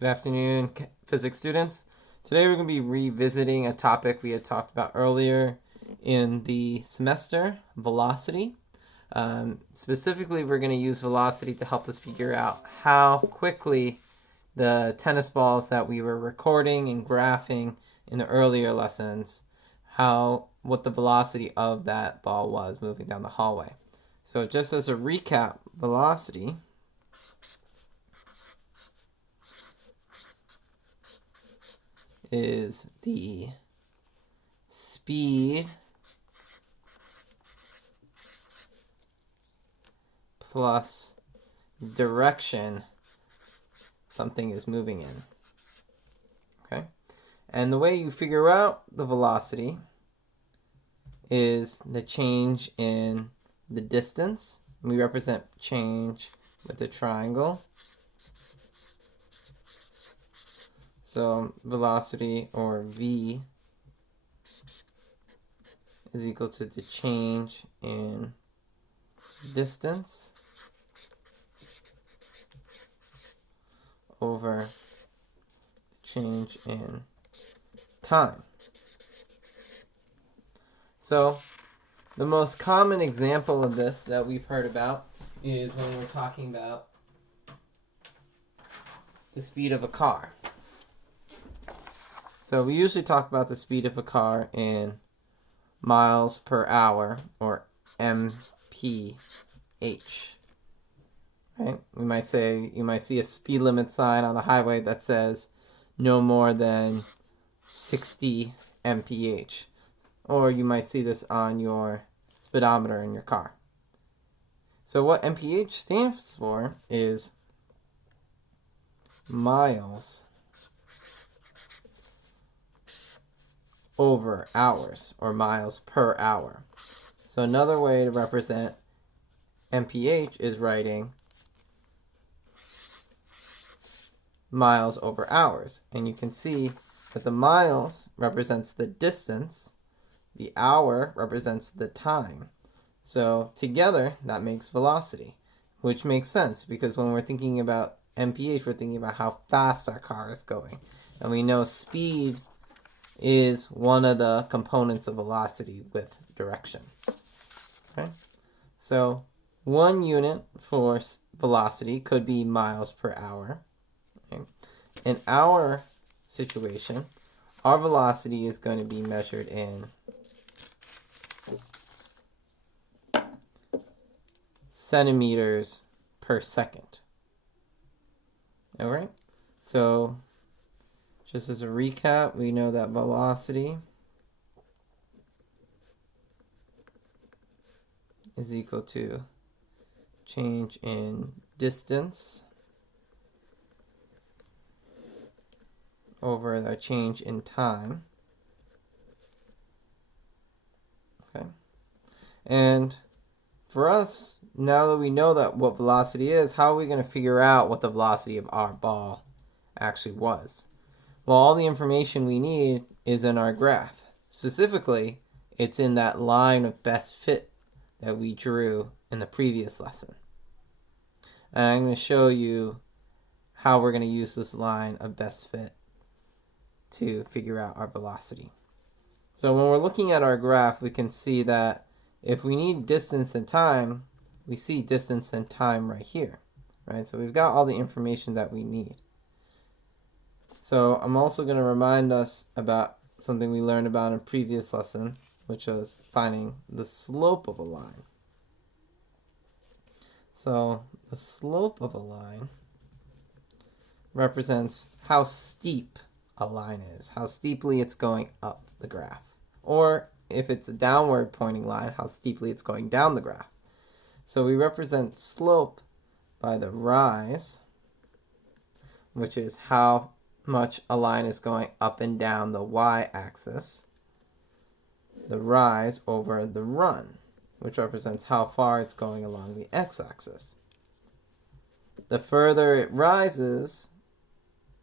Good afternoon, physics students. Today we're going to be revisiting a topic we had talked about earlier in the semester, velocity. Specifically, we're going to use velocity to help us figure out how quickly the tennis balls that we were recording and graphing in the earlier lessons, what the velocity of that ball was moving down the hallway. So just as a recap, velocity is the speed plus direction something is moving in. Okay? And the way you figure out the velocity is the change in the distance. We represent change with a triangle. So velocity, or v, is equal to the change in distance over change in time. So the most common example of this that we've heard about is when we're talking about the speed of a car. So we usually talk about the speed of a car in miles per hour, or mph. Right? You might see a speed limit sign on the highway that says no more than 60 mph. Or you might see this on your speedometer in your car. So what mph stands for is miles over hours, or miles per hour. So another way to represent mph is writing miles over hours. And you can see that the miles represents the distance, the hour represents the time. So together, that makes velocity, which makes sense because when we're thinking about mph, we're thinking about how fast our car is going. And we know speed is one of the components of velocity with direction. Okay? So 1 unit for velocity could be miles per hour. Okay? In our situation, our velocity is going to be measured in centimeters per second. All right? So just as a recap, we know that velocity is equal to change in distance over the change in time. Okay. And for us, now that we know that what velocity is, how are we going to figure out what the velocity of our ball actually was? Well, all the information we need is in our graph. Specifically, it's in that line of best fit that we drew in the previous lesson. And I'm going to show you how we're going to use this line of best fit to figure out our velocity. So when we're looking at our graph, we can see that if we need distance and time, we see distance and time right here, right? So we've got all the information that we need. So I'm also going to remind us about something we learned about in a previous lesson, which was finding the slope of a line. So the slope of a line represents how steep a line is, how steeply it's going up the graph. Or if it's a downward pointing line, how steeply it's going down the graph. So we represent slope by the rise, which is how much a line is going up and down the y-axis. The rise over the run, which represents how far it's going along the x-axis. The further it rises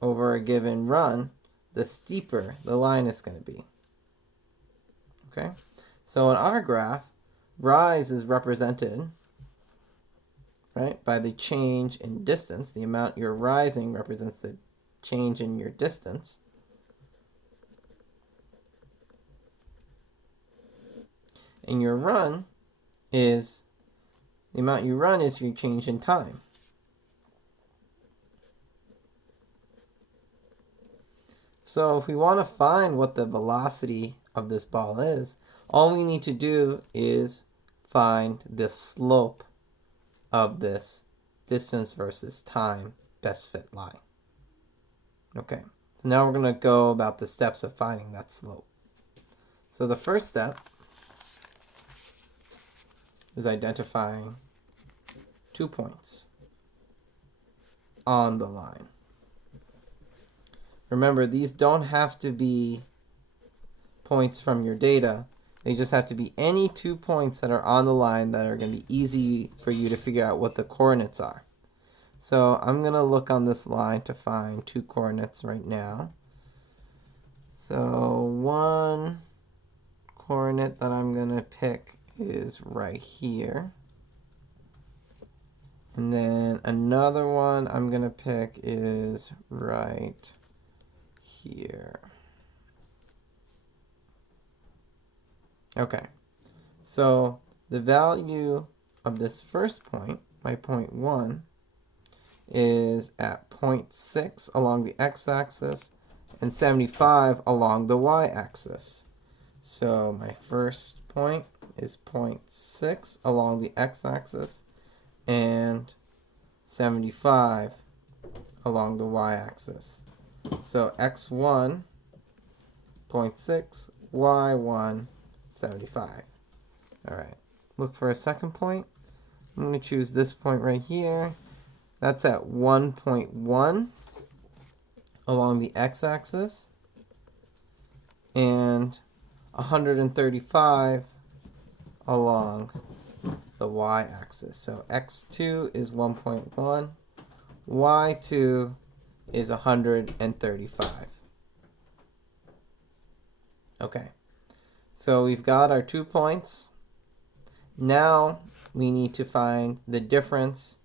over a given run, the steeper the line is going to be. Okay? So in our graph, rise is represented, right, by the change in distance. The amount you're rising represents the change in your distance. And your run is, the amount you run is your change in time. So if we want to find what the velocity of this ball is, all we need to do is find the slope of this distance versus time best fit line. Okay, so now we're going to go about the steps of finding that slope. So the first step is identifying 2 points on the line. Remember, these don't have to be points from your data. They just have to be any 2 points that are on the line that are going to be easy for you to figure out what the coordinates are. So I'm going to look on this line to find 2 coordinates right now. So one coordinate that I'm going to pick is right here. And then another one I'm going to pick is right here. Okay, so the value of this first point, my point 1, is at 0.6 along the x-axis and 75 along the y-axis. So my first point is 0.6 along the x-axis and 75 along the y-axis. So x1, 0.6, y1, 75. All right, look for a second point. I'm going to choose this point right here. That's at 1.1 along the x-axis and 135 along the y-axis. So x2 is 1.1, y2 is 135. Okay, so we've got our 2 points. Now we need to find the difference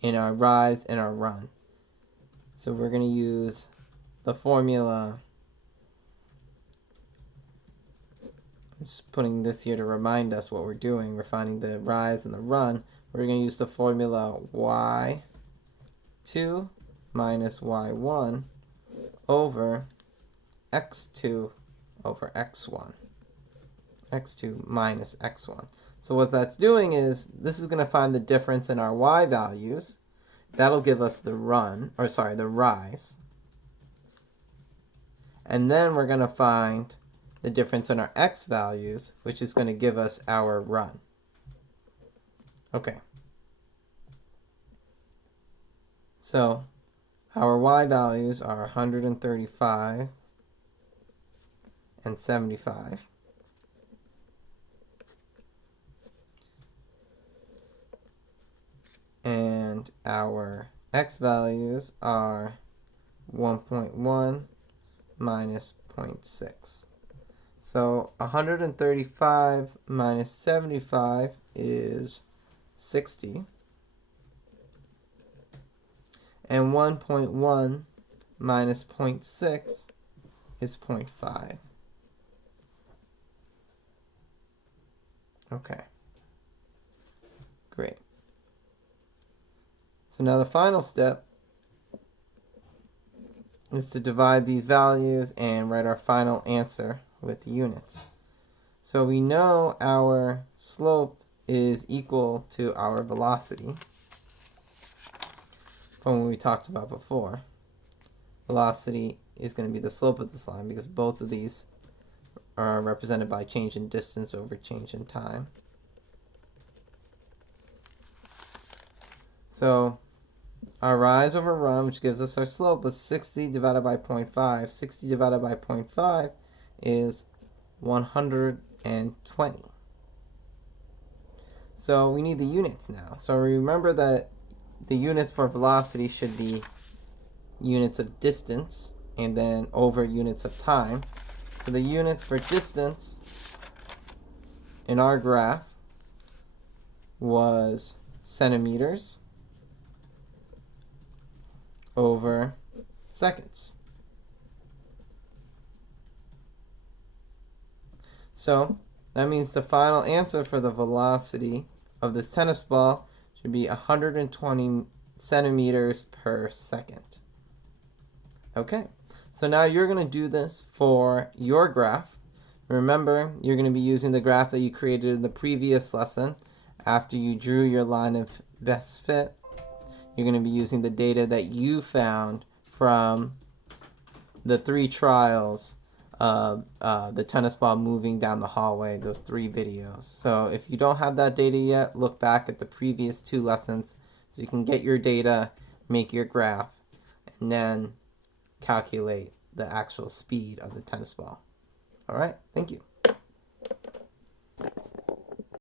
in our rise and our run. So we're going to use the formula. I'm just putting this here to remind us what we're doing. We're finding the rise and the run. We're going to use the formula y2 minus y1 over x2 over x1. x2 minus x1. So what that's doing is, this is going to find the difference in our y values. That'll give us the run, or sorry, the rise. And then we're going to find the difference in our x values, which is going to give us our run. Okay. So our y values are 135 and 75. And our x values are 1.1 minus 0.6. So 135 minus 75 is 60. And 1.1 minus 0.6 is 0.5. Okay. Great. So now the final step is to divide these values and write our final answer with the units. So we know our slope is equal to our velocity from what we talked about before. Velocity is going to be the slope of this line because both of these are represented by change in distance over change in time. So our rise over run, which gives us our slope, was 60 divided by 0.5. 60 divided by 0.5 is 120. So we need the units now. So remember that the units for velocity should be units of distance and then over units of time. So the units for distance in our graph was centimeters over seconds. So that means the final answer for the velocity of this tennis ball should be 120 centimeters per second. Okay, so now you're going to do this for your graph. Remember, you're going to be using the graph that you created in the previous lesson. After you drew your line of best fit, you're going to be using the data that you found from the 3 trials of the tennis ball moving down the hallway, those 3 videos. So if you don't have that data yet, look back at the previous 2 lessons so you can get your data, make your graph, and then calculate the actual speed of the tennis ball. All right, thank you.